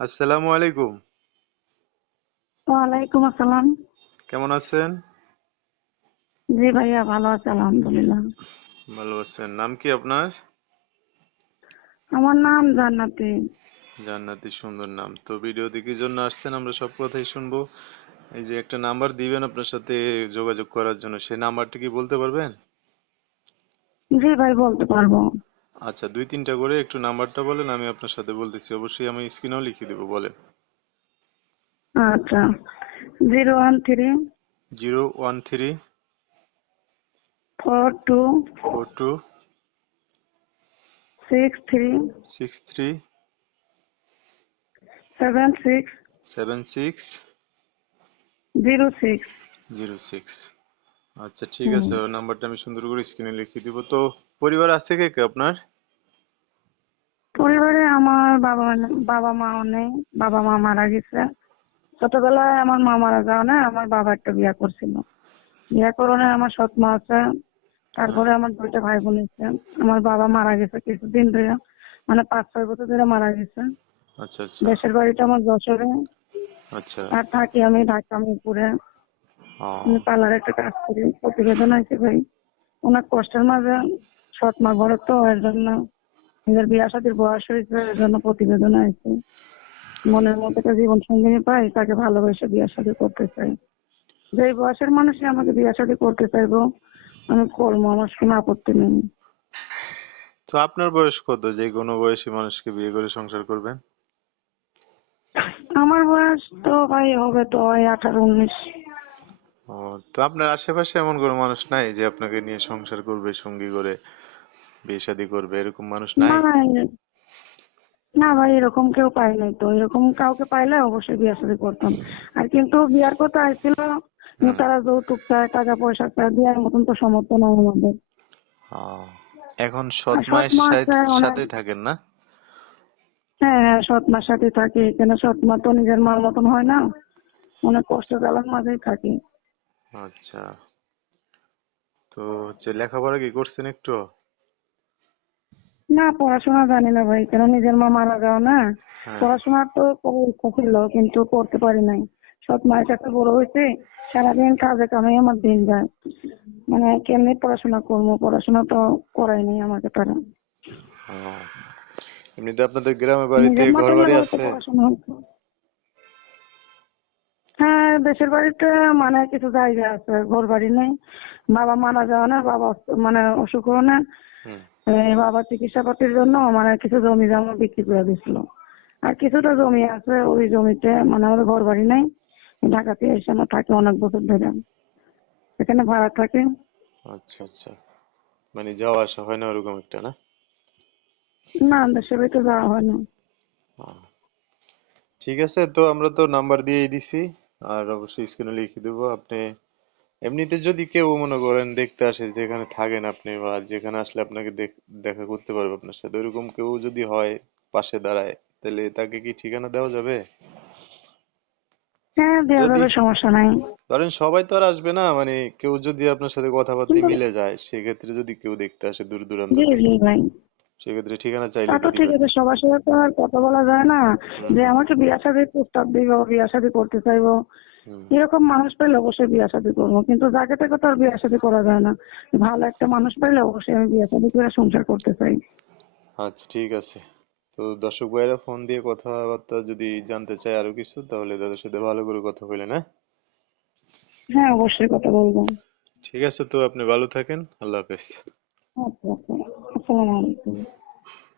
আসসালামু আলাইকুম। ওয়ালাইকুম আসসালাম। কেমন আছেন? জি ভাইয়া ভালো আছে আলহামদুলিল্লাহ। ভালো আছেন। নাম কি আপনার? আমার নাম জান্নাতি। জান্নাতি সুন্দর নাম। তো ভিডিও দেখার জন্য আসছেন আমরা সব কথাই শুনব। এই যে একটা নাম্বার দিবেন আপনার সাথে যোগাযোগ করার জন্য সেই নাম্বারটা কি বলতে পারবেন? জি ভাই বলতে পারব। আচ্ছা দুই তিনটা করে একটু নাম্বারটা বলেন আমি আপনার সাথে বলতেছি। অবশ্যই আমি স্ক্রিনেও লিখে দেবো বলেন। আচ্ছা zero one three zero one three four two four two six three six three seven six seven six zero six. Zero six. আচ্ছা ঠিক আছে নাম্বারটা আমি সুন্দর করে স্ক্রিনে লিখে দিব। তো পরিবার আছে কে কে আপনার? পরিবারে আমার বাবা বাবা মাও নেই বাবা মা মারা গেছে। ছোটবেলায় আমার মা মারা যাওয়া না আমার বাবা একটা বিয়া করছিল। বিয়া করনে আমার সৎ মা আছে তারপরে আমার দুইটা ভাই বোন আছে। আমার বাবা মারা গেছে কিছুদিন ধরে মানে পাঁচ ছয় বছর ধরে মারা গেছে। আচ্ছা আচ্ছা। দেশের বাড়িটা আমার যশোরে। আচ্ছা। আর থাকি আমি ঢাকা মিরপুরে। আমি পার্লারে একটা কাজ করি প্রতিবেদন আছে ভাই। অনেক কষ্টের মাঝে সৎ মা ঘরে তো এর জন্য নিজের বিয়া সাথীর বয়স হয়েছে এর জন্য প্রতিবেদন আছে। মনের মধ্যে একটা জীবন সঙ্গিনী পাই তাকে ভালোবেসে বিয়া শাদী করতে চাই। যে বয়সের মানুষই আমাকে বিয়া শাদী করতে চাইব আমি করব আমার কোনো আপত্তি নেই। তো আপনার বয়স কত? যে কোনো বয়সী মানুষকে বিয়ে করে সংসার করবেন? আমার বয়স তো ভাই হবে তো ওই আঠারো উনিশ। ও তো আপনার আশেপাশে এমন কোনো মানুষ নাই যে আপনাকে নিয়ে সংসার করবে সঙ্গী করে? বিয়ে শাদী করবে এরকম মানুষ নাই? না ভাই এরকম কেউ পাই নাই তো। এরকম কাউকে পাইলে অবশ্যই বিয়ে শাদী করতাম। আর কিন্তু বিয়ার কথা আসছিল তারা যৌতুক চায় টাকা পয়সা চায় দেওয়ার মতন তো সমর্থ নাই আমাদের। এখন সৎ মায়ের সাথে- থাকেন না? হ্যাঁ হ্যাঁ সৎ মার সাথে থাকি। এখানে সৎ মা তো নিজের মার মতন হয় না? অনেক কষ্ট জ্বালার মাঝেই থাকি। আচ্ছা। তো হচ্ছে লেখাপড়া কি করছেন একটু? না পড়াশোনা জানি না ভাই কেন নিজের মা মারা যাও না? হ্যাঁ। পড়াশোনা তো করার ইচ্ছা ছিল কিন্তু করতে পারি নাই। সব মায়ের সাথে বড় হয়েছে সারাদিন কাজে কামে আমার দিন যায়। মানে কেমনি পড়াশোনা করব? পড়াশোনা তো করাই নাই আমাকে তারা। এমনিতে আপনাদের গ্রামে বাড়িতে ঘর বাড়ি আছে। হ্যাঁ দেশের বাড়িতে মানে কিছু জায়গা আছে ঘর বাড়ি নেই। বাবা মারা যাওয়া না বাবা মানে অসুখ না। এই বাবা চিকিৎসা পাতির জন্য মানে কিছু জমি জমা বিক্রি করে দিছিল। আর কিছুটা জমি আছে ওই জমিতে মানে আমাদের ঘর বাড়ি নাই। ঢাকাতে এসে আমরা থাকি অনেক বছর ধরে। এখানে ভাড়া থাকে। আচ্ছা আচ্ছা। মানে যাওয়া আসা হয় না ওরকম একটা না? না দেশের বাড়িতে যাওয়া হয় না। ঠিক আছে তো আমরা তো নাম্বার দিয়েই দিছি। আর অবশ্যই স্ক্রিনে লিখে দেবো। আপনি এমনিতে যদি কেউ মনে করেন দেখতে আসে যেখানে থাকেন আপনি বা যেখানে আসলে আপনাকে দেখ- করতে পারবে আপনার সাথে ওরকম কেউ যদি হয় পাশে দাঁড়ায় তাহলে তাকে কি ঠিকানা দেওয়া যাবে? হ্যাঁ দেওয়া যাবে সমস্যা নাই। ধরেন সবাই তো আর আসবে না মানে কেউ যদি আপনার সাথে কথাবার্তা মিলে যায় সেক্ষেত্রে যদি কেউ দেখতে আসে দূর দূরান্ত থেকে। সেক্ষেত্রে ঠিকানা চাইলে তা তো তো ঠিক আছে সবার সাথে তো আর কথা বলা যায় না। যে আমাকে বিয়া শাদী প্রস্তাব দিব বিয়া শাদী করতে চাইব। এরকম মানুষ পেলে অবশ্যই বিয়া শাদী করব কিন্তু যাকে থেকে তো আর বিয়া শাদী করা যায় না। ভালো একটা মানুষ পেলে অবশ্যই আমি বিয়া শাদী করে সংসার করতে চাই। আচ্ছা ঠিক আছে। তো দর্শক ভাইরা ফোন দিয়ে কথাবার্তা যদি জানতে চায় আরও কিছু তাহলে তাদের সাথে ভালো করে কথা বলেন হ্যাঁ? হ্যাঁ অবশ্যই কথা বলব। ঠিক আছে তো আপনি ভালো থাকেন আল্লাহ হাফেজ। আচ্ছা আচ্ছা আসসালামু আলাইকুম